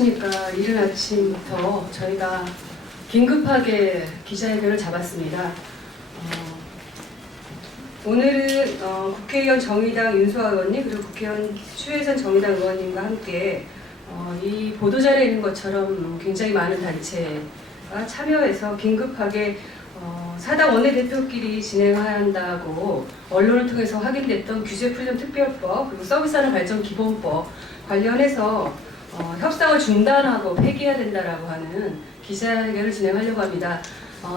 안녕하십니까. 이른 아침부터 저희가 긴급하게 기자회견을 잡았습니다. 오늘은 국회의원 정의당 윤수아 의원님 그리고 국회의원 추혜선 정의당 의원님과 함께 이 보도자료에 있는 것처럼 굉장히 많은 단체가 참여해서 긴급하게 사당 원내대표끼리 진행해야 한다고 언론을 통해서 확인됐던 규제프리덤 특별법 그리고 서비스하는 발전 기본법 관련해서 협상을 중단하고 폐기해야 된다라고 하는 기자회견을 진행하려고 합니다.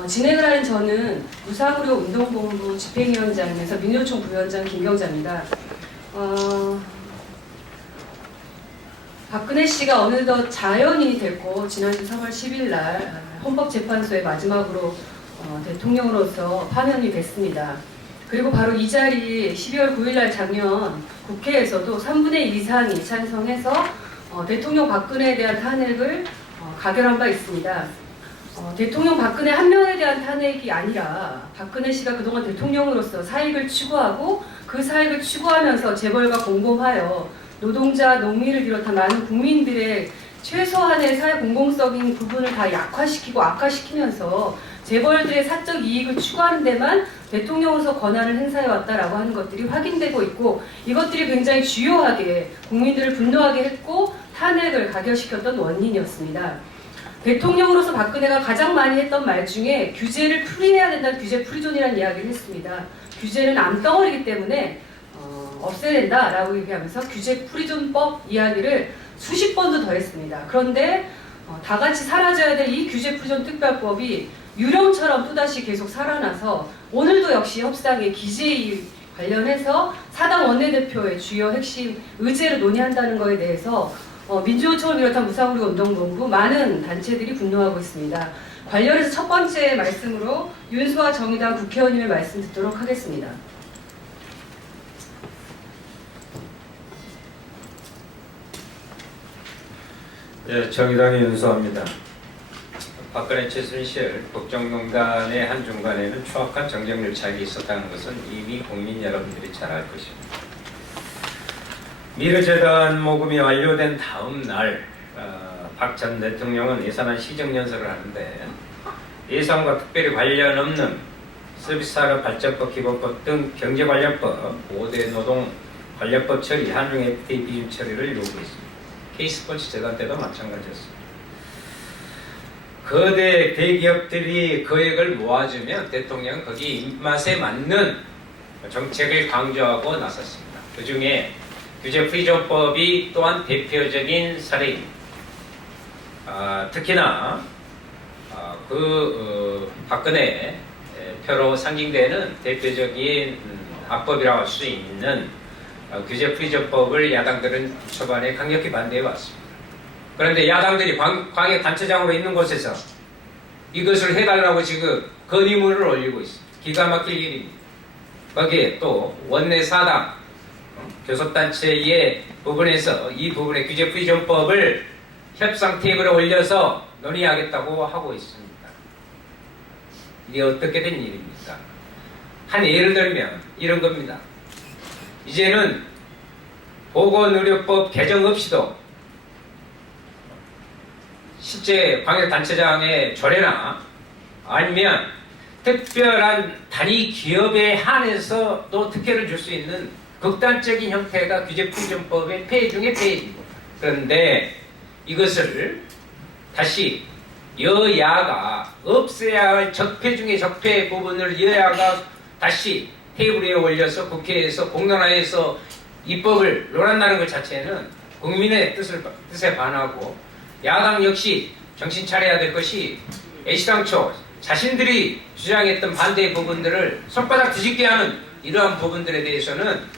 진행을 하는 저는 무상의료운동본부 집행위원장이면서 민주노총 부위원장 김경자입니다. 박근혜 씨가 어느덧 자연인이 됐고 지난주 3월 10일 날 헌법재판소에 마지막으로 대통령으로서 파면이 됐습니다. 그리고 바로 이 자리에 12월 9일 날 작년 국회에서도 3분의 1 이상이 찬성해서 대통령 박근혜에 대한 탄핵을 가결한 바 있습니다. 대통령 박근혜 한 명에 대한 탄핵이 아니라 박근혜 씨가 그동안 대통령으로서 사익을 추구하고 그 사익을 추구하면서 재벌과 공범하여 노동자, 농민을 비롯한 많은 국민들의 최소한의 사회 공공적인 부분을 다 약화시키고 악화시키면서 재벌들의 사적 이익을 추구하는 데만 대통령으로서 권한을 행사해왔다라고 하는 것들이 확인되고 있고 이것들이 굉장히 주요하게 국민들을 분노하게 했고 탄핵을 가결시켰던 원인이었습니다. 대통령으로서 박근혜가 가장 많이 했던 말 중에 규제를 풀이해야 된다는 규제 프리존이라는 이야기를 했습니다. 규제는 암덩어리이기 때문에 없애야 된다라고 얘기하면서 규제 프리존법 이야기를 수십 번도 더 했습니다. 그런데 다 같이 사라져야 될 이 규제 프리존 특별법이 유령처럼 또다시 계속 살아나서 오늘도 역시 협상의 기재위 관련해서 사당 원내대표의 주요 핵심 의제를 논의한다는 것에 대해서 민주노총을 비롯한 무상의료운동본부 많은 단체들이 분노하고 있습니다. 관련해서 첫 번째 말씀으로 윤수아 정의당 국회의원님의 말씀 듣도록 하겠습니다. 예, 정의당의 윤수아입니다. 박근혜 최순실 국정농단의 한중간에는 추악한 정쟁밀착이 있었다는 것은 이미 국민 여러분들이 잘 알 것입니다. 미르재단 모금이 완료된 다음 날 박 전 대통령은 예산안 시정연설을 하는데 예산과 특별히 관련 없는 서비스산업 발전법, 기본법 등 경제 관련법, 5대 노동 관련법 처리, 한중 FTA 비준 처리를 요구했습니다. K스포츠 재단 때도 마찬가지였습니다. 거대 대기업들이 거액을 모아주면 대통령은 거기 입맛에 맞는 정책을 강조하고 나섰습니다. 그 중에 규제 프리존법이 또한 대표적인 사례입니다. 특히나 박근혜 표로 상징되는 대표적인 악법이라고 할 수 있는 규제 프리존법을 야당들은 초반에 강력히 반대해 왔습니다. 그런데 야당들이 광역단체장으로 있는 곳에서 이것을 해달라고 지금 건의문을 올리고 있습니다. 기가 막힐 일입니다. 거기에 또 원내 사당 교섭단체의 부분에서 이 부분의 규제 프리존법을 협상 테이블에 올려서 논의하겠다고 하고 있습니다. 이게 어떻게 된 일입니까? 한 예를 들면 이런 겁니다. 이제는 보건의료법 개정 없이도 실제 광역단체장의 조례나 아니면 특별한 단위 기업에 한해서 또 특혜를 줄 수 있는 극단적인 형태가 규제 프리존법의 폐해 중의 폐해이고, 그런데 이것을 다시 여야가 없애야 할 적폐 중의 적폐 부분을 여야가 다시 테이블 위에 올려서 국회에서 공론화해서 입법을 논한다는 것 자체는 국민의 뜻에 반하고 야당 역시 정신 차려야 될 것이 애시당초 자신들이 주장했던 반대의 부분들을 손바닥 뒤집게 하는 이러한 부분들에 대해서는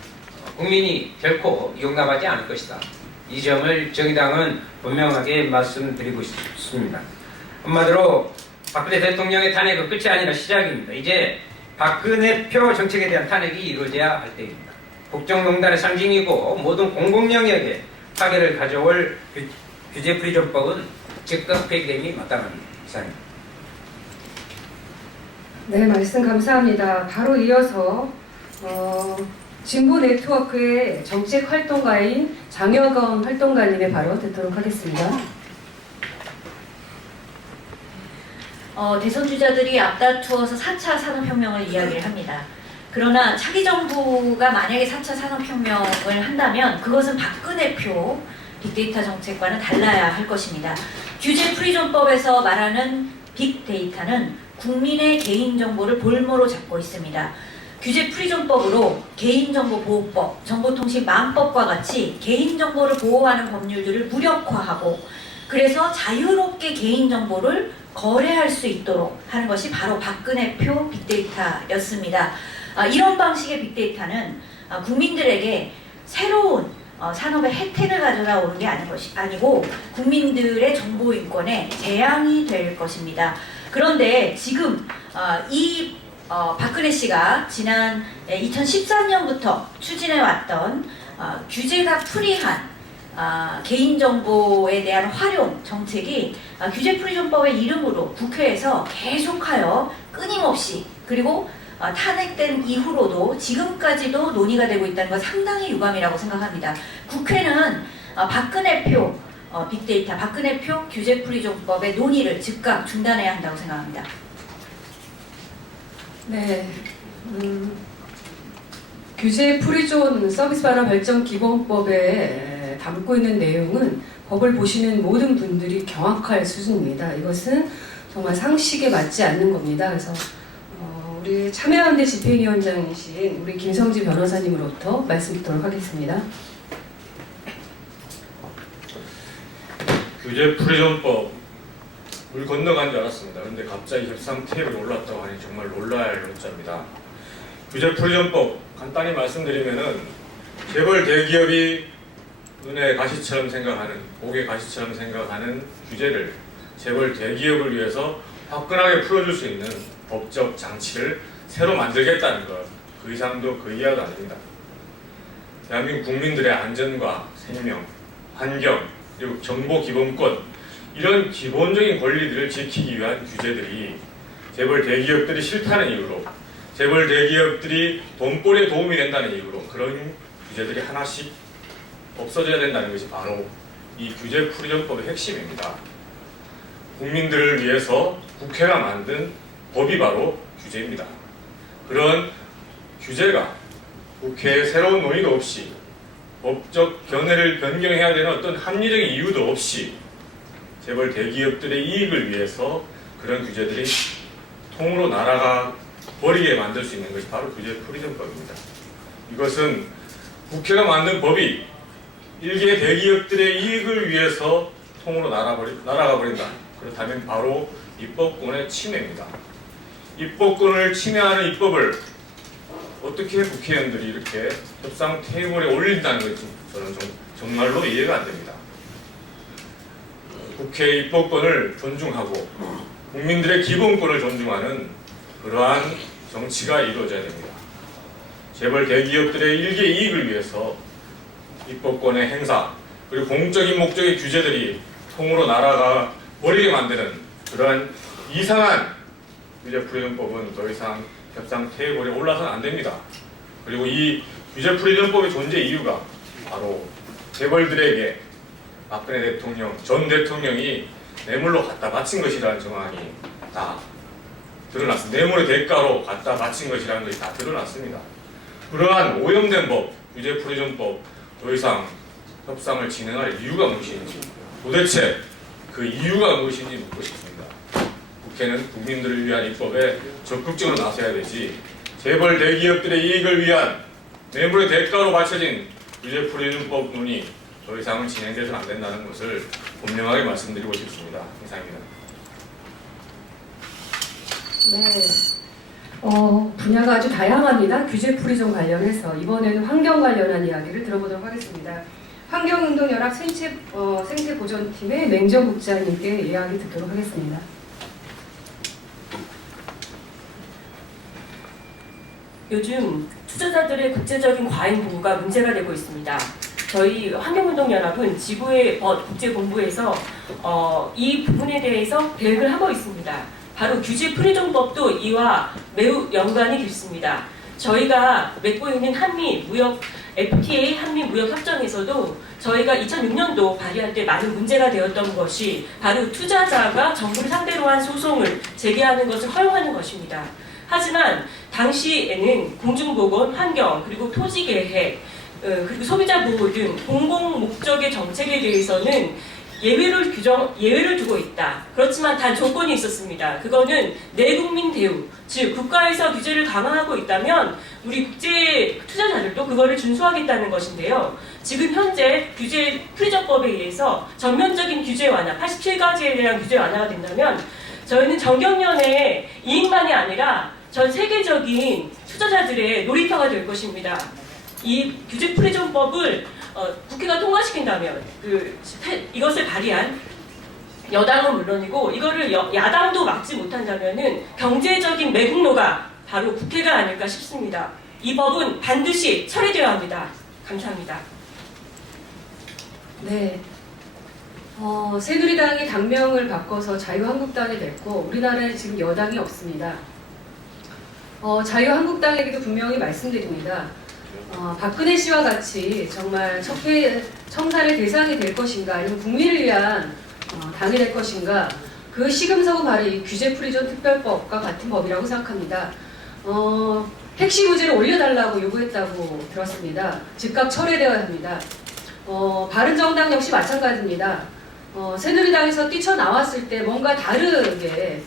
국민이 결코 용납하지 않을 것이다. 이 점을 정의당은 분명하게 말씀드리고 싶습니다. 한마디로 박근혜 대통령의 탄핵은 끝이 아니라 시작입니다. 이제 박근혜 표 정책에 대한 탄핵이 이루어져야 할 때입니다. 국정농단의 상징이고 모든 공공영역에 파괴를 가져올 규제 프리존법은 즉각 폐기됨이 마땅합니다. 이상입니다. 네, 말씀 감사합니다. 바로 이어서 진보 네트워크의 정책 활동가인 장혁원 활동가님의 발언 듣도록 하겠습니다. 대선 주자들이 앞다투어서 4차 산업혁명을 이야기를 합니다. 그러나 차기 정부가 만약에 4차 산업혁명을 한다면 그것은 박근혜표 빅데이터 정책과는 달라야 할 것입니다. 규제 프리존법에서 말하는 빅데이터는 국민의 개인정보를 볼모로 잡고 있습니다. 규제 프리존법으로 개인정보보호법, 정보통신망법과 같이 개인정보를 보호하는 법률들을 무력화하고 그래서 자유롭게 개인정보를 거래할 수 있도록 하는 것이 바로 박근혜표 빅데이터였습니다. 이런 방식의 빅데이터는 국민들에게 새로운 산업의 혜택을 가져다 오는 게 아니고 국민들의 정보인권에 재앙이 될 것입니다. 그런데 지금 박근혜 씨가 지난 2013년부터 추진해왔던 규제가 프리한 개인정보에 대한 활용 정책이 규제 프리존법의 이름으로 국회에서 계속하여 끊임없이 그리고 탄핵된 이후로도 지금까지도 논의가 되고 있다는 건 상당히 유감이라고 생각합니다. 국회는 박근혜표 빅데이터, 박근혜표 규제 프리존법의 논의를 즉각 중단해야 한다고 생각합니다. 네, 규제 프리존 서비스 반환 발전 기본법에 담고 있는 내용은 법을 보시는 모든 분들이 경악할 수준입니다. 이것은 정말 상식에 맞지 않는 겁니다. 그래서 우리 참여연대 집행위원장이신 우리 김성지 변호사님으로부터 말씀 듣도록 하겠습니다. 규제 프리존법 물 건너간 줄 알았습니다. 그런데 갑자기 협상 테이블에 올랐다고 하니 정말 놀랄 문자입니다. 규제 프리존법 간단히 말씀드리면은 재벌 대기업이 눈의 가시처럼 생각하는, 목의 가시처럼 생각하는 규제를 재벌 대기업을 위해서 화끈하게 풀어줄 수 있는 법적 장치를 새로 만들겠다는 것, 그 이상도 그 이하도 아닙니다. 대한민국 국민들의 안전과 생명, 환경, 그리고 정보 기본권, 이런 기본적인 권리들을 지키기 위한 규제들이 재벌 대기업들이 싫다는 이유로, 재벌 대기업들이 돈벌이에 도움이 된다는 이유로 그런 규제들이 하나씩 없어져야 된다는 것이 바로 이 규제 프리존법의 핵심입니다. 국민들을 위해서 국회가 만든 법이 바로 규제입니다. 그런 규제가 국회에 새로운 논의도 없이 법적 견해를 변경해야 되는 어떤 합리적인 이유도 없이 재벌 대기업들의 이익을 위해서 그런 규제들이 통으로 날아가 버리게 만들 수 있는 것이 바로 규제 프리존법입니다. 이것은 국회가 만든 법이 일개 대기업들의 이익을 위해서 통으로 날아가 버린다. 그렇다면 바로 입법권의 침해입니다. 입법권을 침해하는 입법을 어떻게 국회의원들이 이렇게 협상 테이블에 올린다는 것이 저는 정말로 이해가 안 됩니다. 국회의 입법권을 존중하고 국민들의 기본권을 존중하는 그러한 정치가 이루어져야 됩니다. 재벌 대기업들의 일개 이익을 위해서 입법권의 행사 그리고 공적인 목적의 규제들이 통으로 날아가 버리게 만드는 그러한 이상한 규제 프리존법은 더 이상 협상 테이블에 올라서는 안 됩니다. 그리고 이 규제 프리존법의 존재 이유가 바로 재벌들에게 박근혜 대통령, 전 대통령이 뇌물로 갖다 바친 것이라는 정황이 다 드러났습니다. 뇌물의 대가로 갖다 바친 것이라는 것이 다 드러났습니다. 그러한 오염된 법, 규제 프리존법 더 이상 협상을 진행할 이유가 무엇인지, 도대체 그 이유가 무엇인지 묻고 싶습니다. 국회는 국민들을 위한 입법에 적극적으로 나서야 되지 재벌 대기업들의 이익을 위한 뇌물의 대가로 바쳐진 규제 프리존법 논의 더 이상은 진행돼서는 안 된다는 것을 분명하게 말씀드리고 싶습니다. 이상입니다. 네, 분야가 아주 다양합니다. 규제 프리존 관련해서 이번에는 환경 관련한 이야기를 들어보도록 하겠습니다. 환경운동연합 생태보존팀의 맹정 국장님께 이야기 듣도록 하겠습니다. 요즘 투자자들의 국제적인 과잉 보호가 문제가 되고 있습니다. 저희 환경운동연합은 지구의 국제본부에서 이 부분에 대해서 계획을 하고 있습니다. 바로 규제 프리존법도 이와 매우 연관이 깊습니다. 저희가 맺고 있는 한미 무역 FTA 한미무역협정에서도 저희가 2006년도 발의할 때 많은 문제가 되었던 것이 바로 투자자가 정부를 상대로 한 소송을 제기하는 것을 허용하는 것입니다. 하지만 당시에는 공중보건, 환경, 그리고 토지계획, 그리고 소비자 보호 등 공공 목적의 정책에 대해서는 예외를 두고 있다. 그렇지만 단 조건이 있었습니다. 그거는 내국민 대우, 즉 국가에서 규제를 강화하고 있다면 우리 국제 투자자들도 그거를 준수하겠다는 것인데요. 지금 현재 규제 프리저법에 의해서 전면적인 규제 완화, 87가지에 대한 규제 완화가 된다면 저희는 정경련의 이익만이 아니라 전 세계적인 투자자들의 놀이터가 될 것입니다. 이 규제 프리존법을 국회가 통과시킨다면 이것을 발의한 여당은 물론이고 이거를 야당도 막지 못한다면은 경제적인 매국노가 바로 국회가 아닐까 싶습니다. 이 법은 반드시 처리되어야 합니다. 감사합니다. 네. 새누리당이 당명을 바꿔서 자유한국당이 됐고 우리나라에 지금 여당이 없습니다. 자유한국당에게도 분명히 말씀드립니다. 박근혜 씨와 같이 정말 청산의 대상이 될 것인가 아니면 국민을 위한 당이 될 것인가 그 시금석은 바로 이 규제프리존 특별법과 같은 법이라고 생각합니다. 핵심 문제를 올려달라고 요구했다고 들었습니다. 즉각 철회되어야 합니다. 바른정당 역시 마찬가지입니다. 새누리당에서 뛰쳐나왔을 때 뭔가 다르게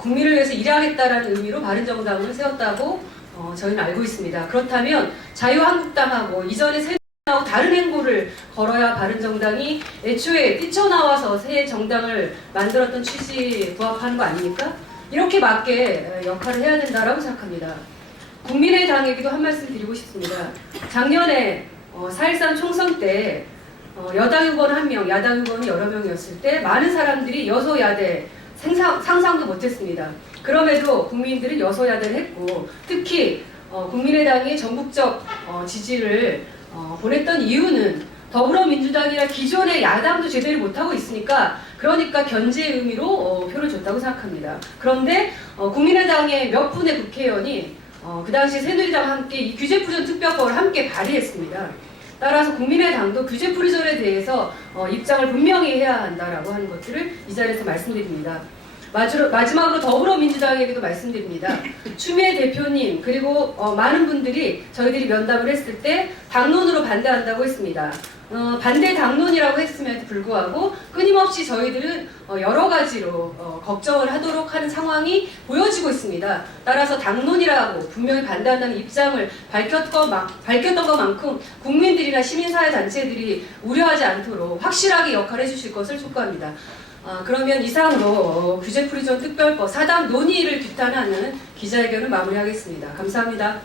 국민을 위해서 일하겠다라는 의미로 바른정당을 세웠다고 저희는 알고 있습니다. 그렇다면 자유한국당하고 이전에 새누리당하고 다른 행보를 걸어야 바른정당이 애초에 뛰쳐나와서 새 정당을 만들었던 취지에 부합하는 거 아닙니까? 이렇게 맞게 역할을 해야 된다고 생각합니다. 국민의당에게도 한 말씀 드리고 싶습니다. 작년에 4.13 총선 때 여당 후보는 1명, 야당 후보는 여러 명이었을 때 많은 사람들이 여소야대 상상도 못했습니다. 그럼에도 국민들은 여소야대를 했고 특히 국민의당이 전국적 지지를 보냈던 이유는 더불어민주당이나 기존의 야당도 제대로 못하고 있으니까 그러니까 견제의 의미로 표를 줬다고 생각합니다. 그런데 국민의당의 몇 분의 국회의원이 그 당시 새누리당과 함께 이 규제프리존 특별법을 함께 발의했습니다. 따라서 국민의당도 규제프리존에 대해서 입장을 분명히 해야 한다라고 하는 것들을 이 자리에서 말씀드립니다. 마지막으로 더불어민주당에게도 말씀드립니다. 추미애 대표님 그리고 많은 분들이 저희들이 면담을 했을 때 당론으로 반대한다고 했습니다. 반대 당론이라고 했음에도 불구하고 끊임없이 저희들은 여러 가지로 걱정을 하도록 하는 상황이 보여지고 있습니다. 따라서 당론이라고 분명히 반대한다는 입장을 밝혔던 것만큼 국민들이나 시민사회단체들이 우려하지 않도록 확실하게 역할을 해주실 것을 촉구합니다. 그러면 이상으로 규제프리존 특별법 4당 논의를 규탄하는 기자회견을 마무리하겠습니다. 감사합니다.